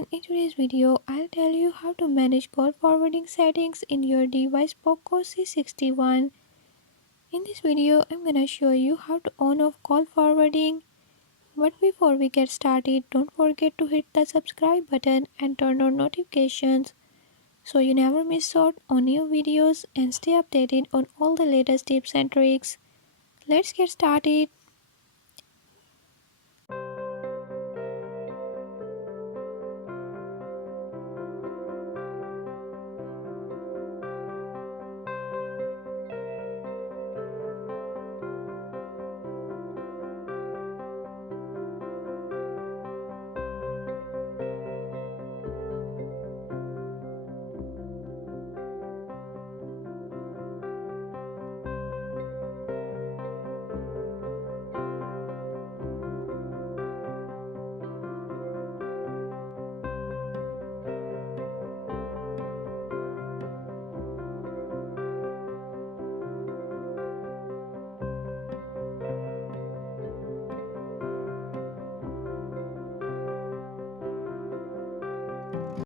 everyone, in today's video I'll tell you how to manage call forwarding settings in your device Poco C61. In this video I'm gonna show you how to on off call forwarding. But before we get started, don't forget to hit the subscribe button and turn on notifications so you never miss out on new videos and stay updated on all the latest tips and tricks. Let's get started.